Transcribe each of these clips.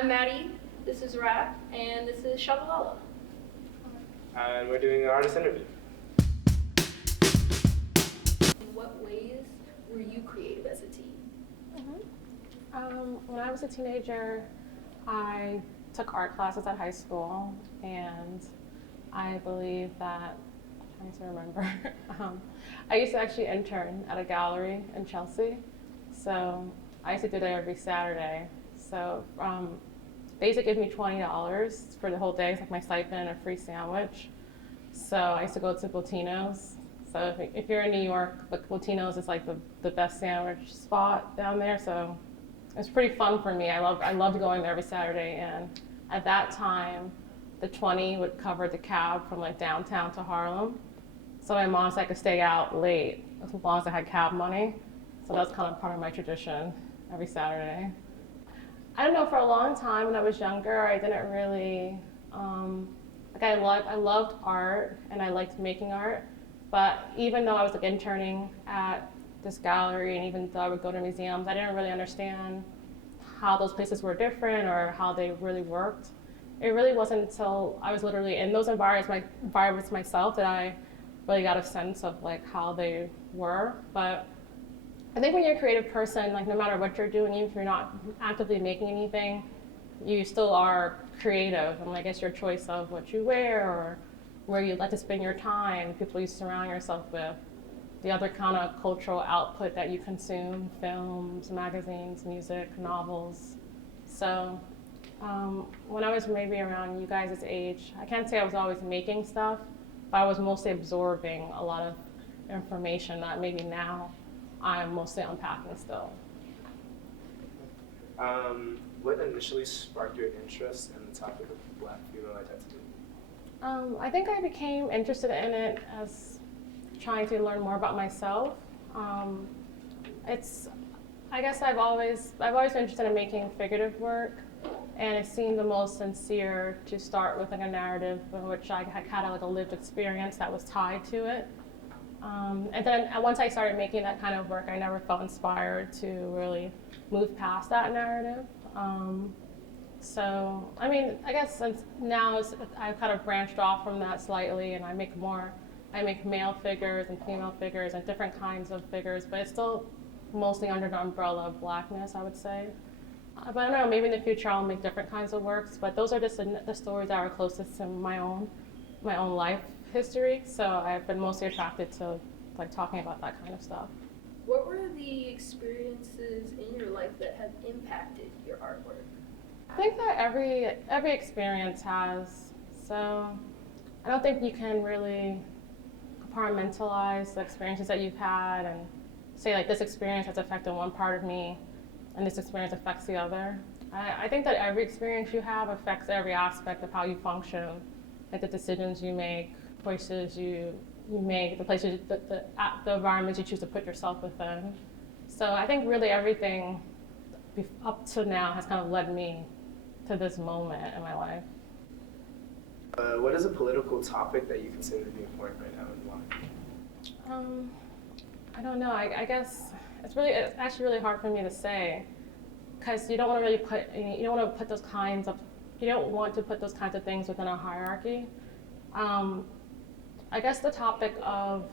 I'm Matty, this is Raf, and this is Tschabalala. And we're doing an artist interview. In what ways were you creative as a teen? When I was a teenager, I took art classes at high school, and I believe that, I'm trying to remember, I used to actually intern at a gallery in Chelsea. So I used to do that every Saturday. So they used to give me $20 for the whole day. It's like my stipend and a free sandwich. So I used to go to Latino's. So if you're in New York, Latino's is like the best sandwich spot down there. So it's pretty fun for me. I loved going there every Saturday. And at that time, the 20 would cover the cab from like downtown to Harlem. So my mom said I could stay out late as long as I had cab money. So that's kind of part of my tradition every Saturday. I don't know, for a long time when I was younger, I didn't really, I loved art and I liked making art. But even though I was like interning at this gallery and even though I would go to museums, I didn't really understand how those places were different or how they really worked. It really wasn't until I was literally in those environments myself that I really got a sense of like how they were. But I think when you're a creative person, like no matter what you're doing, even if you're not actively making anything, you still are creative. And I guess your choice of what you wear or where you like to spend your time, people you surround yourself with, the other kind of cultural output that you consume, films, magazines, music, novels. So when I was maybe around you guys' age, I can't say I was always making stuff, but I was mostly absorbing a lot of information that maybe now I'm mostly unpacking still. What initially sparked your interest in the topic of Black female identity? I think I became interested in it as trying to learn more about myself. I guess I've always been interested in making figurative work, and it seemed the most sincere to start with like a narrative in which I had kind of like a lived experience that was tied to it. And then once I started making that kind of work, I never felt inspired to really move past that narrative. So, I mean, I guess since now I've kind of branched off from that slightly, and I make male figures and female figures and different kinds of figures, but it's still mostly under the umbrella of Blackness, I would say. But I don't know, maybe in the future I'll make different kinds of works, but those are just the stories that are closest to my own life history. So I've been mostly attracted to like talking about that kind of stuff. What were the experiences in your life that have impacted your artwork? I think that every experience has. So I don't think you can really compartmentalize the experiences that you've had and say like this experience has affected one part of me and this experience affects the other. I think that every experience you have affects every aspect of how you function, like the decisions you make, choices you make, the places, the environments you choose to put yourself within. So I think really everything up to now has kind of led me to this moment in my life. What is a political topic that you consider to be important right now and why? I don't know. I guess it's actually really hard for me to say, because you don't want to put those kinds of things within a hierarchy. I guess the topic of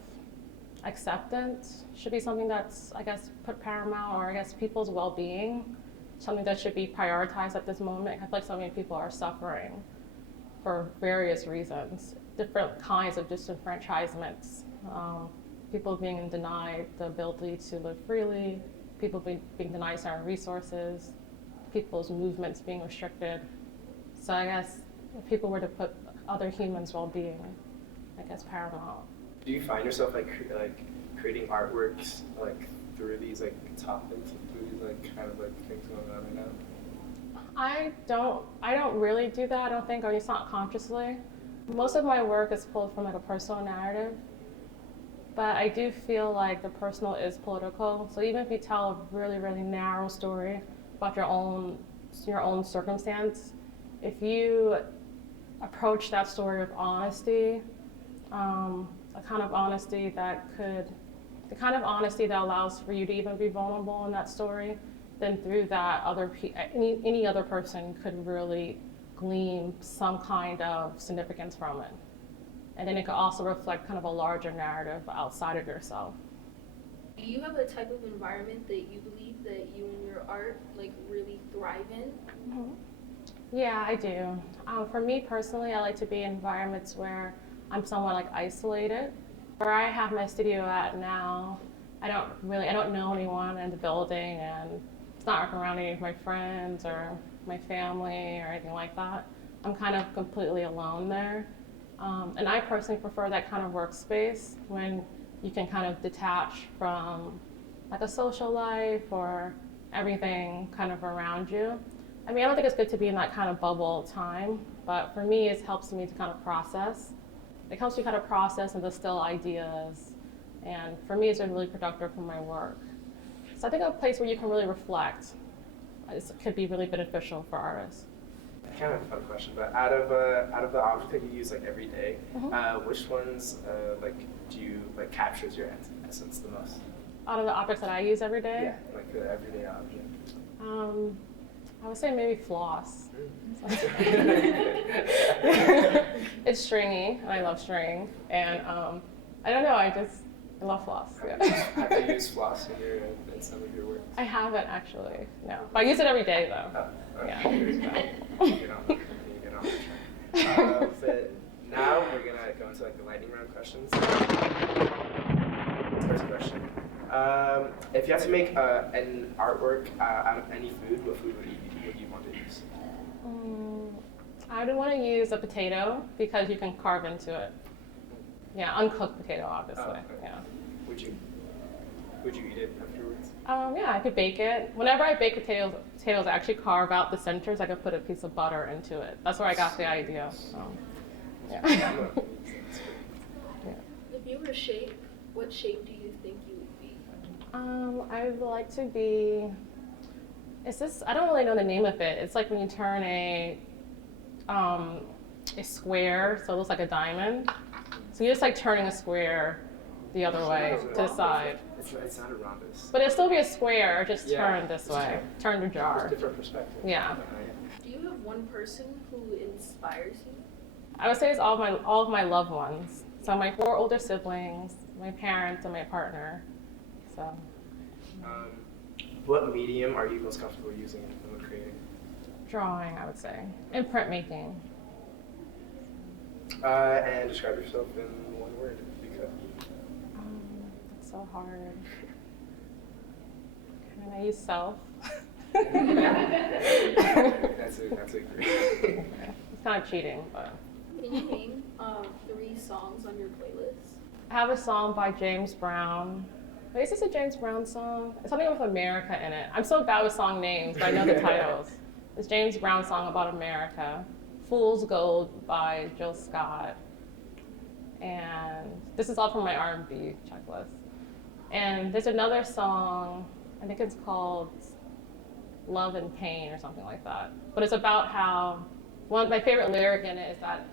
acceptance should be something that's, I guess, put paramount, or I guess people's well-being, something that should be prioritized at this moment. I feel like so many people are suffering for various reasons, different kinds of disenfranchisements, people being denied the ability to live freely, people being denied certain resources, people's movements being restricted. So I guess if people were to put other humans' well-being, I guess, paramount. Do you find yourself like creating artworks like through these like topics, through these like kind of like things going on right now? I don't really do that, I don't think, or at least not consciously. Most of my work is pulled from like a personal narrative, but I do feel like the personal is political. So even if you tell a really, really narrow story about your own circumstance, if you approach that story with honesty, the kind of honesty that allows for you to even be vulnerable in that story, then through that, any other person could really glean some kind of significance from it. And then it could also reflect kind of a larger narrative outside of yourself. Do you have a type of environment that you believe that you and your art like really thrive in? Mm-hmm. Yeah, I do. For me personally, I like to be in environments where I'm somewhat like isolated. Where I have my studio at now, I don't know anyone in the building, and it's not like around any of my friends or my family or anything like that. I'm kind of completely alone there. And I personally prefer that kind of workspace when you can kind of detach from like a social life or everything kind of around you. I mean, I don't think it's good to be in that kind of bubble time, but for me, it helps me to kind of process. It helps me kind of process and distill ideas. And for me, it's been really productive for my work. So I think a place where you can really reflect could be really beneficial for artists. Kind of a fun question, but out of the objects that you use like every day, which ones like do you like captures your essence the most? Out of the objects that I use every day? Yeah, like the everyday object. I would say maybe floss. It's stringy, and I love string. And I don't know, I love floss. Yeah. Have you used floss in some of your work? I haven't actually, no. But I use it every day though. Oh, okay. Yeah. You get on the train. But now we're gonna go into like the lightning round questions. First question. If you had to make an artwork out of any food, what food would you want to use? I would want to use a potato because you can carve into it. Yeah, uncooked potato, obviously. Oh, okay. Yeah. Would you eat it afterwards? Yeah, I could bake it. Whenever I bake potatoes, I actually carve out the centers. I could put a piece of butter into it. That's where I got the idea. Yeah. If you were a shape, what shape do you think you would be? I would like to be. I don't really know the name of it. It's like when you turn a square, so it looks like a diamond. So you're just like turning a square the other way to the side. It's not a rhombus. But it'll still be a square, just Yeah, turned this way. Turn the jar. Different perspective. Yeah. Do you have one person who inspires you? I would say it's all of my loved ones. So my 4 older siblings, my parents, and my partner. So. What medium are you most comfortable using when creating? Drawing, I would say, and printmaking. And describe yourself in one word, if you could. It's so hard. Can I use self? That's a great. It's kind of cheating, but. Can you name 3 songs on your playlist? I have a song by James Brown. Wait, is this a James Brown song? It's something with America in it. I'm so bad with song names, but I know the titles. It's James Brown song about America. Fool's Gold by Jill Scott. And this is all from my R&B checklist. And there's another song, I think it's called Love and Pain or something like that. But it's about how, my favorite lyric in it is that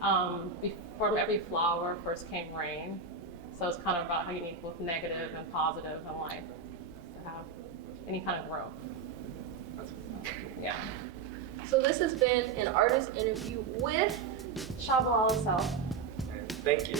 from every flower first came rain. So it's kind of about how you need both negative and positive in life to have any kind of growth. Yeah. So this has been an artist interview with Tschabalala Self. Thank you.